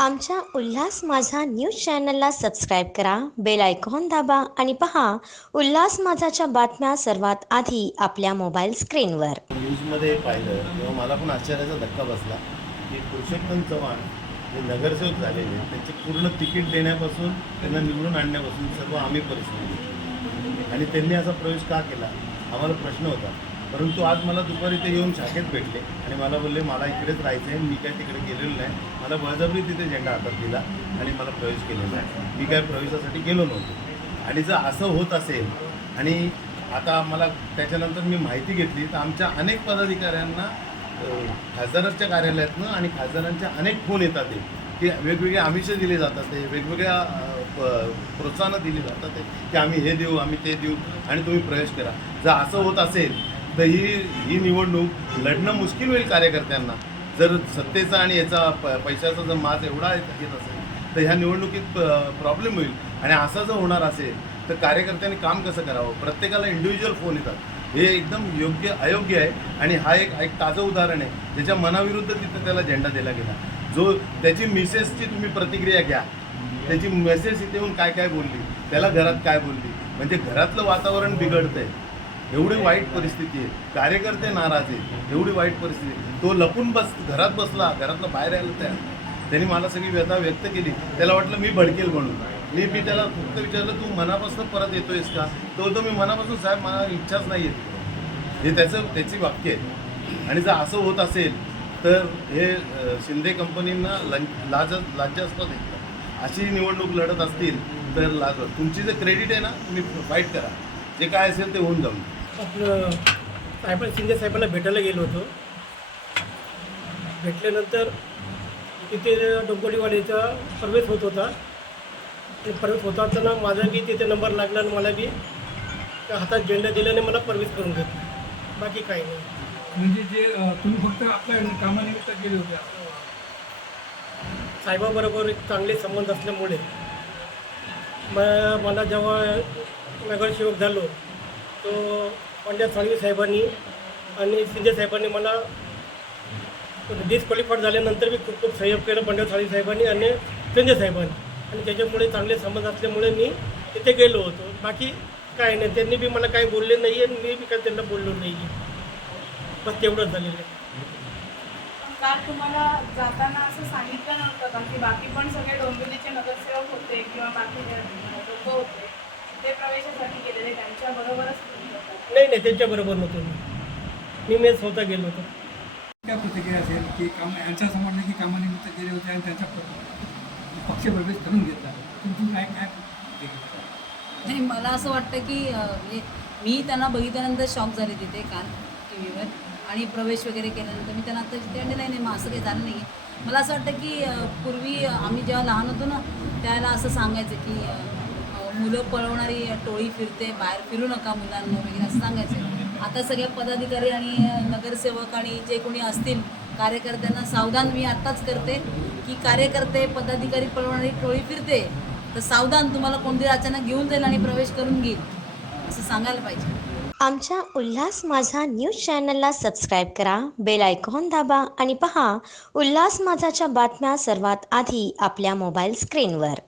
आमच्या उल्हास माझा न्यूज चॅनलला सबस्क्राईब करा, बेल आयकॉन दाबा आणि पहा उल्हास माझाच्या बातम्या सर्वात आधी आपल्या मोबाईल स्क्रीनवर. न्यूजमध्ये पाहिलं तेव्हा मला पण आश्चर्याचा धक्का बसला की पुरुषोत्तम चव्हाण जे नगरसेवक झालेले त्यांचे पूर्ण तिकीट देण्यापासून त्यांना निवडून आणण्यापासून सर्व आम्ही परिस्थिती घेतली आणि त्यांनी असा प्रवेश का केला आम्हाला प्रश्न होता. परंतु आज मला दुपारी ते येऊन शाखेत भेटले आणि मला बोलले मला इकडेच राहायचं आहे, मी काय तिकडे गेलेलो नाही, मला बळजबरी तिथे झेंडा हातात दिला आणि मला प्रवेश केलेला आहे, मी काय प्रवेशासाठी गेलो नव्हतो. आणि जर असं होत असेल आणि आता मला त्याच्यानंतर मी माहिती घेतली तर आमच्या अनेक पदाधिकाऱ्यांना खासदारांच्या कार्यालयातनं आणि खासदारांच्या अनेक फोन येतात ते की वेगवेगळे आमिषं दिले जातात, ते वेगवेगळ्या प्रोत्साहनं दिली जातात ते की आम्ही हे देऊ आम्ही ते देऊ आणि तुम्ही प्रवेश करा. जर असं होत असेल तर ही निवडणूक लढणं मुश्किल होईल कार्यकर्त्यांना. जर सत्तेचा आणि याचा पैशाचा जर माज एवढा येत असेल तर ह्या निवडणुकीत प्रॉब्लेम होईल. आणि असं जर होणार असेल तर कार्यकर्त्यांनी काम कसं करावं. प्रत्येकाला इंडिव्हिज्युअल फोन येतात, हे एकदम अयोग्य आहे. आणि हा एक ताजं उदाहरण आहे ज्याच्या मनाविरुद्ध तिथं त्याला झेंडा दिला गेला. जो त्याची मिसेसची तुम्ही प्रतिक्रिया घ्या, त्याची मेसेज इथे येऊन काय काय बोलली, त्याला घरात काय बोलली, म्हणजे घरातलं वातावरण बिघडतंय. एवढी वाईट परिस्थिती आहे, कार्यकर्ते नाराज आहेत, एवढी वाईट परिस्थिती. तो लपून घरात बसला, घरातनं बाहेर यायला तयार. त्यांनी मला सगळी व्यथा व्यक्त केली. त्याला वाटलं मी भडकेल म्हणून. मी त्याला फक्त विचारलं तू मनापासून परत येतोयस का. तो मी मनापासून साहेब मला इच्छाच नाही आहे. हे त्याची वाक्य आहे. आणि जर असं होत असेल तर हे शिंदे कंपनींना लाज्यास्पद आहे. अशी निवडणूक लढत असतील तर तुमची जे क्रेडिट आहे ना तुम्ही फाईट करा, जे काय असेल ते होऊन जाऊन. आपलं शिंदे साहेबांना भेटायला गेलो होतो. भेटल्यानंतर तिथे डोंबिवलीवाडीचा प्रवेश होत होता. ते प्रवेश होता असताना माझा बी तिथे नंबर लागला आणि मला बी हातात झेंडा दिल्याने मला प्रवेश करून घेतला, बाकी काही नाही. म्हणजे जे तुम्ही फक्त आपल्या कामानिमित्त गेले होते. साहेबाबरोबर एक चांगले संबंध असल्यामुळे मला जेव्हा नगरसेवक झालो तो पंड्या साळवी साहेबांनी आणि शिंदे साहेबांनी मला डिस्क्वालिफाईड झाल्यानंतर मी खूप खूप सहयोग केलं पंड्या साळवी साहेबांनी आणि शिंदे साहेबांनी. आणि त्याच्यामुळे चांगले संबंध असल्यामुळे मी तिथे गेलो होतो, बाकी काय नाही. त्यांनी बी मला काही बोलले नाही आणि मी बी काय त्यांना बोललो नाही आहे, बस तेवढंच झालेलं आहे. काल तुम्हाला जाताना असं सांगितलं नव्हतं का की बाकी पण सगळे डोंबिवलीचे नगरसेवक होते किंवा बाकी लोक होते ते प्रवेशासाठी गेलेले त्यांच्याबरोबरच नाही त्यांच्याबरोबर नव्हतो मी स्वतः गेलो होतो. काय प्रतिक्रिया असेल की यांच्या समजलं की कामानिमित्त गेले होते आणि त्यांचा पक्ष प्रवेश करून घेतला, तुमची काय नाही मला असं वाटतं की म्हणजे मी त्यांना बघितल्यानंतर शॉक झाले तिथे काल टी व्हीवर आणि प्रवेश वगैरे केल्यानंतर मी त्यांना आता तिथे नाही मग असं काही झालं नाही. मला असं वाटतं की पूर्वी आम्ही जेव्हा लहान होतो ना त्याला असं सांगायचं की मुलं पळवणारी टोळी फिरते, बाहेर फिरू नका मुलांना वगैरे असं सांगायचं. आता सगळ्या पदाधिकारी आणि नगरसेवक आणि जे कोणी असतील कार्यकर्त्यांना सावधान मी आत्ताच करते की कार्यकर्ते पदाधिकारी पळवणारी टोळी फिरते तर सावधान, तुम्हाला कोणतरी अचानक घेऊन जाईल आणि प्रवेश करून घेईल असं सांगायला पाहिजे. आमच्या उल्हास माझा न्यूज चॅनलला सबस्क्राईब करा, बेल आयकॉन दाबा आणि पहा उल्हास माझाच्या बातम्या सर्वात आधी आपल्या मोबाईल स्क्रीनवर.